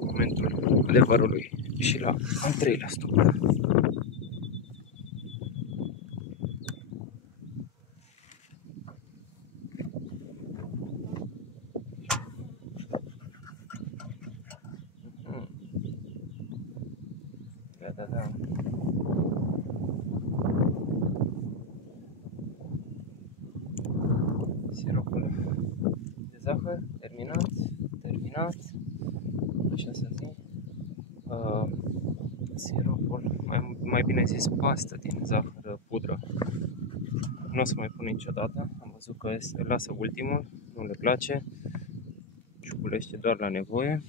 Momentul adevărului și la al treilea stop. Da. Siropul de zahăr, terminat, așa să zic. Siropul, mai bine zis pasta din zahăr, pudră, nu o să mai pun niciodată. Am văzut că lasă ultimul, nu le place, ciuculește doar la nevoie.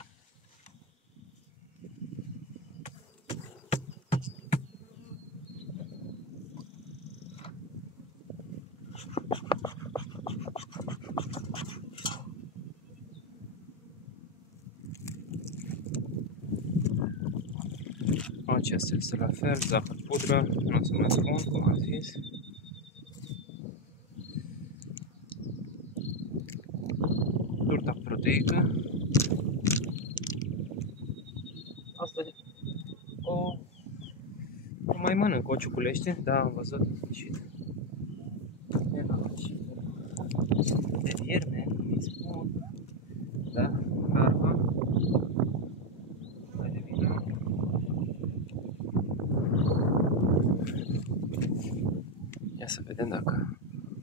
Acesta este la fel, zahăr pudră, nu o să mai spun, cum am zis. Turta proteică. Asta o mai mănânc, o ciuculește, da, am văzut și de vierme, îi spun, da, larva. Ia să vedem dacă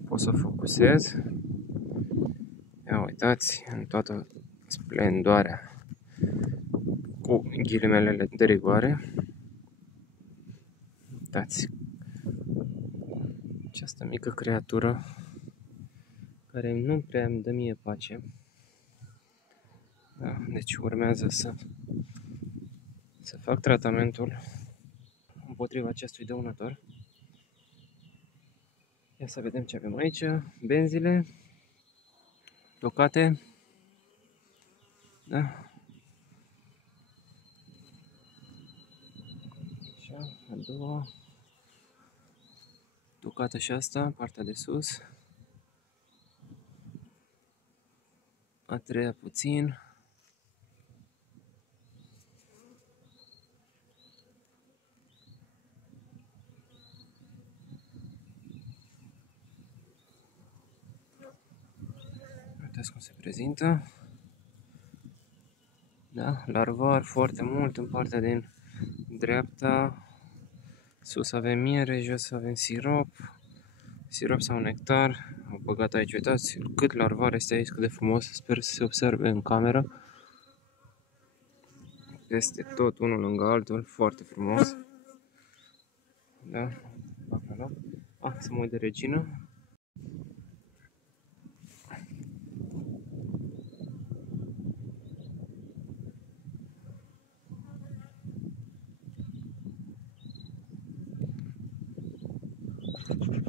pot să focusez. Ia uitați, în toată splendoarea, cu ghilimelele de rigoare. Uitați această mică creatură care nu prea îmi dă mie pace. Da, deci urmează să fac tratamentul împotriva acestui dăunător. Ia să vedem ce avem aici. Benzile tocate. Da. Așa, a doua. Tocată și asta, partea de sus. A treia puțin. Uitați cum se prezintă. Da, larvar foarte mult în partea din dreapta. Sus avem miere, jos avem sirop sau nectar. Am băgat aici, uitați cât larvar este aici, cât de frumos, sper să se observe în cameră. Este tot unul lângă altul, foarte frumos. Da, să mă uit de regină.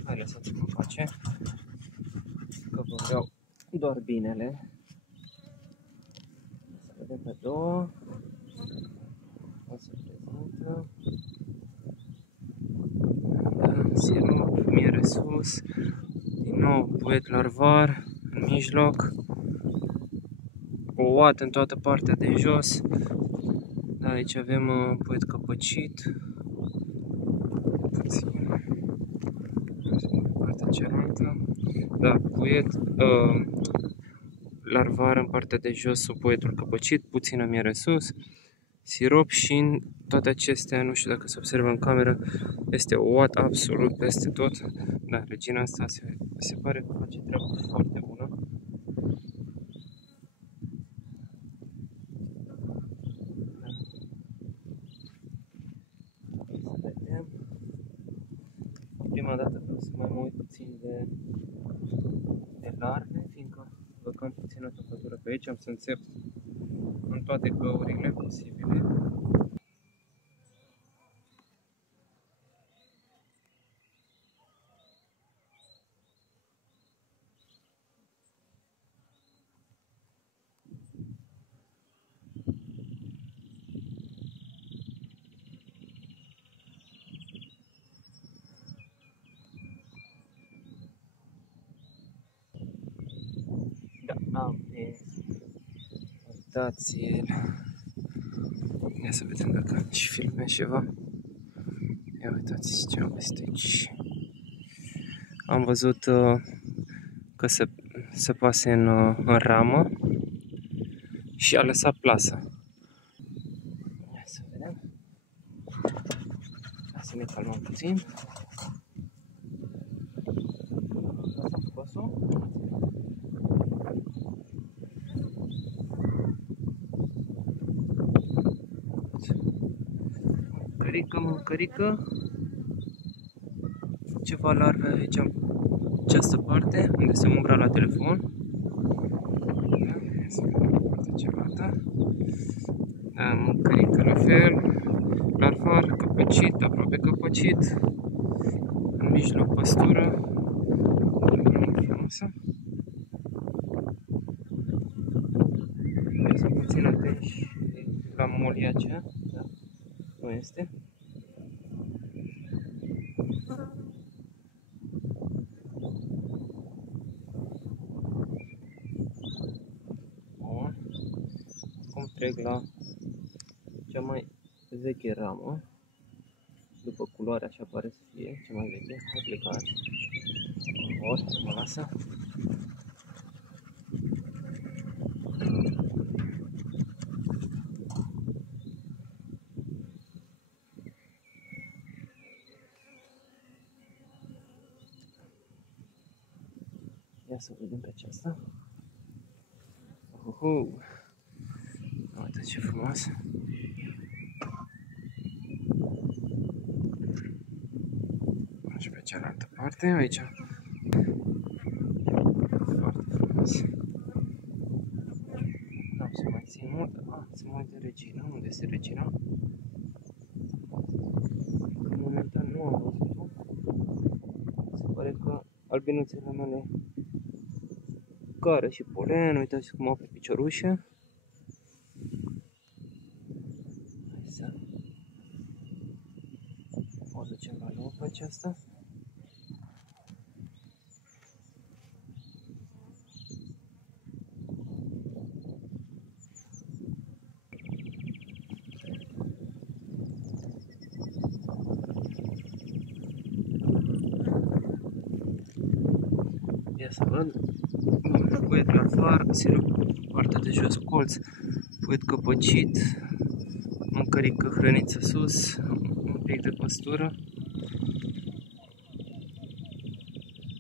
Hai, lăsați-mă în pace, că vă vreau doar binele. Să vedem pe două. O să prezintă. Da, sirop, miere sus. Din nou puiet larvar în mijloc. O oată în toată partea de jos. Da, aici avem puiet căpăcit. Puțin. Partea cealaltă. Da, puiet larvar în partea de jos sub puietul căpăcit, puțină miere sus, sirop și în toate acestea, nu știu dacă se observă în cameră, este ouat absolut peste tot. Da, regina asta se pare că face treabă foarte bună. Să vedem. Prima dată vreau să mai mă uit puțin de larve, fiindcă băgăm puțină tocătură pe aici, am să înțep în toate găurile posibile. Da, am prins. Uitați-l. Ia să vedem dacă și filmez ceva. Ia uitați ce am găsit aici. Am văzut că se pase în ramă și a lăsat plasă. Ia să vedem. Hai să ne calmăm puțin. Mâncărică. Ceva larve aici în această parte, unde se umbra la telefon. Ia să vedem partea cealaltă. Da, mâncărică la fel. Larvar, căpăcit, aproape căpăcit. În mijloc păstură. Frumoasă. Sunt puțin atenți la molia aceea. Da? Nu este. Bun. Acum trec la cea mai veche ramă. După culoare așa pare să fie cea mai veche. Hai plecați. Ori, mă lasă. Ia să vedem pe aceasta. Uite ce frumos. Și pe cealaltă parte, aici. Foarte frumos. Nu se mai țin mult. Se mai de regina. Unde este regina? Momentan nu am văzut-o. Se pare că albinuțele mele cară și polen. Uitați cum au pe piciorușe. Hai să o ducem la loc pe aceasta. Ia să văd. Puiet larvar, partea de jos colț, puiet căpăcit, mâncărică hrăniță sus, un pic de păstură.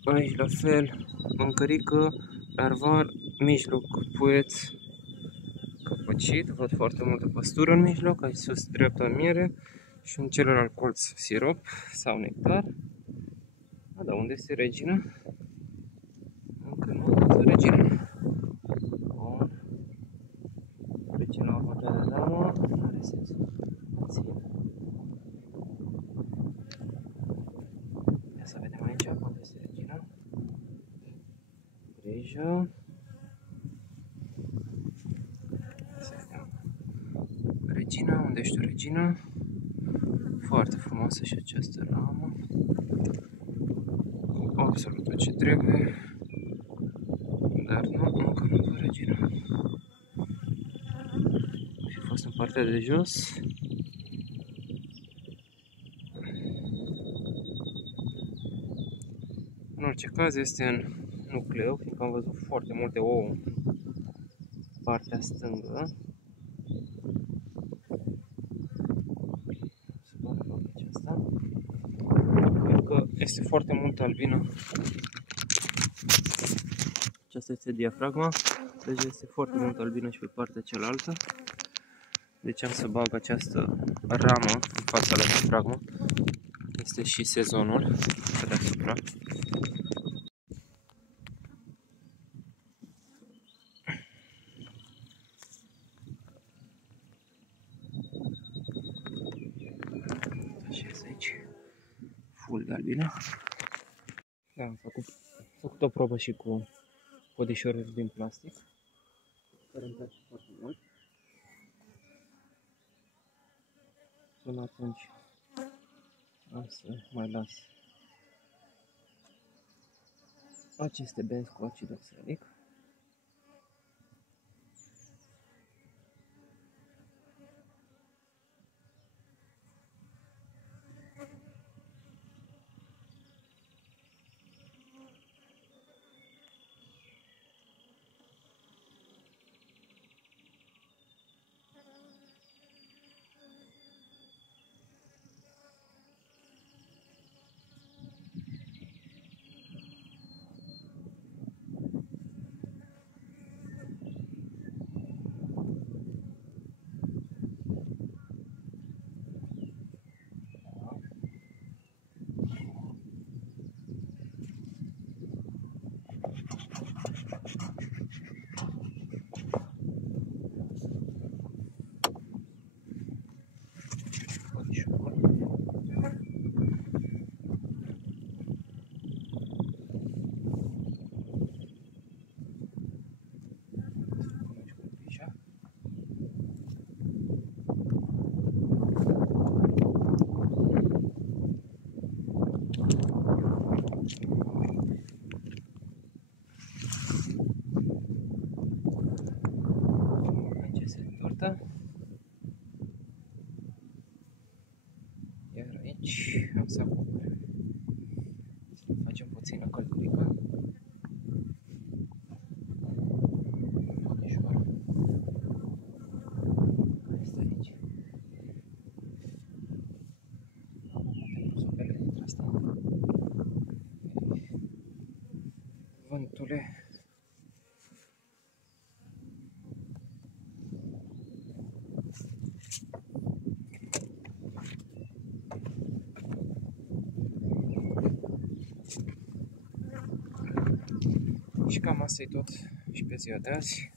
Aici la fel, mâncărică, larvar, mijloc puiet căpăcit, văd foarte multă păstură în mijloc, aici sus dreapta miere și în celălalt colț sirop sau nectar. Da, unde este regina? Încă nu am văzut regina. Bun. Trecem la următoarea ramă, nu are sens. Ia să vedem aici unde este regina. Grijă. Să vedem. Regina, unde ești regina? Foarte frumoasă și această ramă. Absolut tot ce trebuie. Dar nu, încă nu văd regina. Și a fost în partea de jos. În orice caz este în nucleu, fiindcă am văzut foarte multe ouă în partea stângă. Se poate face aceasta. Cred că este foarte multă albină. Aceasta este diafragma. Deci este foarte multă albină și pe partea cealaltă. Deci am să bag această ramă în fața la diafragmă. Este și sezonul pe deasupra. Așa este aici. Full de albină. Da, am făcut o probă și cu podișorul din plastic, care îmi place foarte mult. Până atunci am să mai las aceste benzi cu acid oxalic. dreapta. Iar aici am să acopăr. Să facem puțină căldurică. Ușor. Este aici. Am sopele dintre astea. Vântule. Și cam asta e tot și pe ziua de azi.